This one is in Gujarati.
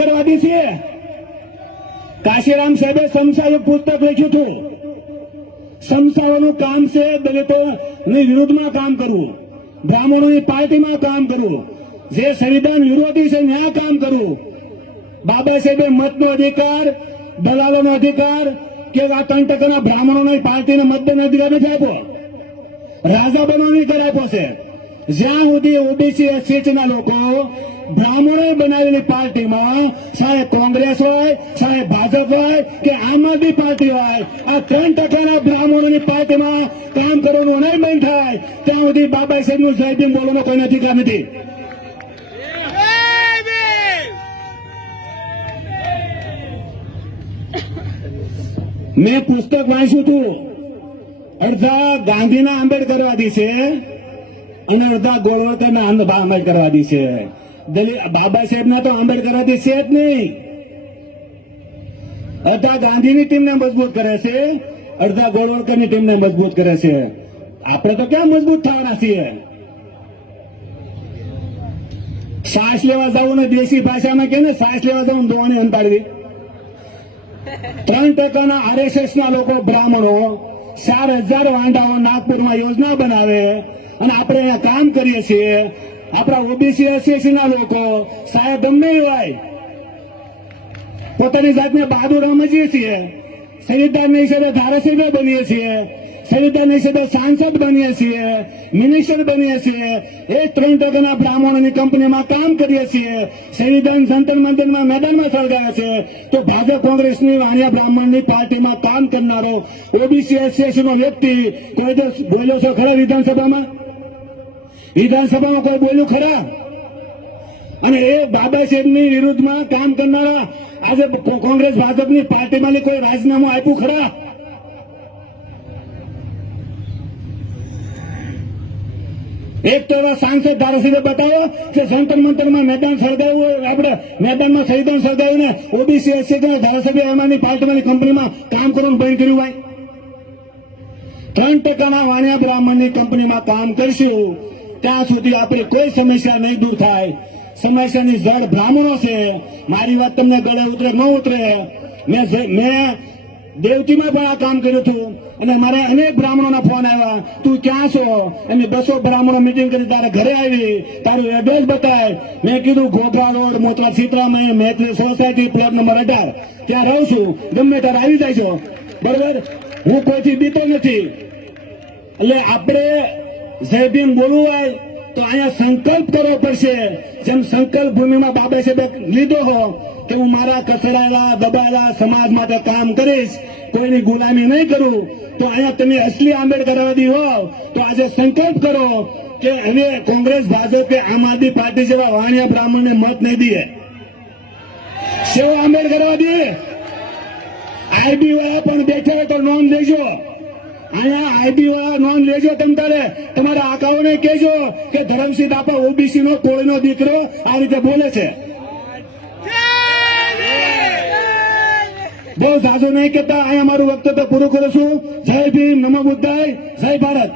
કરવાદી છીએ. કાશીરામ સાહેબે સમસાયું પુસ્તક લખ્યું હતું. સમસાવાનું કામ છે દલિતોની વિરુદ્ધમાં કામ કરવું. બ્રાહ્મણોની પાર્ટીમાં કામ કરવું. જે સંવિધાન વિરોધી છે ત્યાં કામ કરવું. બાબા સાહેબે મતનો અધિકાર, દલાલોનો અધિકાર કે આ ત્રણ ટકાના બ્રાહ્મણોની પાર્ટીને મતદાન અધિકાર નથી આપ્યો? રાજા બનવાની અધિકાર આપ્યો છે. જ્યાં સુધી ઓબીસી એસસી ના લોકો બ્રાહ્મણો બનાવેલી પાર્ટીમાં સાહેબ કોંગ્રેસ હોય, સાહેબ ભાજપ હોય કે આમ આદમી પાર્ટી હોય, આ ત્રણ ટકાના બ્રાહ્મણોની પાર્ટીમાં કામ કરવાનું નહીં થાય. ત્યાં સુધી બાબા સાહેબનું સાહેબ બોલવાનો કોઈ અધિકાર નથી. મેં પુસ્તક વાંચ્યું હતું. અડધા ગાંધીના આંબેડકરવાદી છે અને અડધા ગોળવર્ધનના આંબ- આંબેડકરવાદી છે. દલિત બાબા સાહેબ ના તો આંબેડકરવાદી છે જ નહીં. અડધા ગાંધીની ટીમને મજબૂત કરે છે, અડધા ગોળવર્કરની ટીમને મજબૂત કરે છે. આપણે તો ક્યાં મજબૂત થવાના છીએ? શ્વાસ લેવા જવું ને દેશી ભાષામાં કે ને શ્વાસ લેવા જવું દોવાની અંતાડવી? ત્રણ ટકાના આરએસએસ ના લોકો બ્રાહ્મણો ચાર હજાર વાંડાઓ નાગપુરમાં યોજના બનાવે અને આપણે કામ કરીએ છીએ. આપણા ઓબીસી એસસીસી ના લોકો, સાહેબ ગમે હોય. પોતાની જાતને બહાદુર સમજીએ છીએ. સંવિધાનના હિસાબે ધારાસભ્ય બનીએ છીએ. સંવિધાનના હિસાબે સાંસદ બનીએ છીએ. મિનિસ્ટર બનીએ છીએ. એ ત્રણ ટકાના બ્રાહ્મણોની કંપનીમાં કામ કરીએ છીએ. સંવિધાન જંતર મંદિરમાં મેદાનમાં સળગાવે છે. તો ભાજપ કોંગ્રેસની વાણિયા બ્રાહ્મણની પાર્ટીમાં કામ કરનારો ઓબીસી એસોસિએશનનો વ્યક્તિ કોઈ દિવસ બોલ્યો છે ખરા વિધાનસભામાં? વિધાનસભામાં કોઈ બોલ્યું ખરા? અને એ બાબા સાહેબની વિરુદ્ધમાં કામ કરનારા આજે કોંગ્રેસ ભાજપની પાર્ટીમાં કોઈ રાજીનામું આપ્યું ખરા? એક તો એવા સાંસદ ધારાસભ્ય બતાવો કે જંતર મંતરમાં મેદાન સળગાવ્યું આપણે મેદાનમાં સંવિધાન સળગાવ્યું ઓબીસી, એસસી ધારાસભ્ય એમાંની પાર્ટીમાંની કંપનીમાં કામ કરવાનું બંધ કર્યું ભાઈ ત્રણ ટકાના વાણિયા બ્રાહ્મણની કંપનીમાં કામ કરશું. ત્યાં સુધી આપણી કોઈ સમસ્યા નહીં દૂર થાય. સમસ્યાની જળ બ્રાહ્મણો છે. મારી વાત તમને ગળે ઉતરે, ન ઉતરે. મેં દેવતીમાં પણ આ કામ કર્યું હતું. અને મારા અનેક બ્રાહ્મણોના ફોન આવ્યા. તું ક્યાં છો? એની બસો બ્રાહ્મણો મિટિંગ કરી તારે ઘરે આવી. તારું એડ્રેસ બતાય. મેં કીધું, ગોધરા રોડ મોતવા સીતરામય મેત્રી સોસાયટી પ્લોટ નંબર અઢાર. ત્યાં રહું છું. ગમે ત્યારે આવી જાય છો. બરોબર? હું કોઈથી બીતો નથી. એટલે આપણે જય ભીમ બોલવું હોય તો અહીંયા સંકલ્પ કરવો પડશે. જેમ સંકલ્પ ભૂમિમાં બાબા સાહેબે લીધો હો કે હું મારા કચરાયેલા દબાયેલા સમાજ માટે કામ કરીશ, કોઈની ગુલામી નહીં કરું, તો અહીંયા તમે અસલી આંબેડકરવાદી હો તો આજે સંકલ્પ કરો કે હવે કોંગ્રેસ, ભાજપ કે આમ આદમી પાર્ટી જેવા વાણિયા બ્રાહ્મણને મત નહીં દે સેવા આંબેડકરવાદી. આઈબી વાળા પણ બેઠા તો નોંધ લેજો અહીંયા આઈબી વાળા નોંધ લેજો તમ તમારા આકાઓને કહેજો કે ધરમસિંહ બાપા ઓબીસી નો કોળીનો દીકરો આ રીતે બોલે છે. બહુ ઝાઝુ નહીં કહેતા. અહીંયા મારું વક્તવ્ય પૂરું કરું છું. જય ભીમ, નમો બુદ્ધાય, જય ભારત.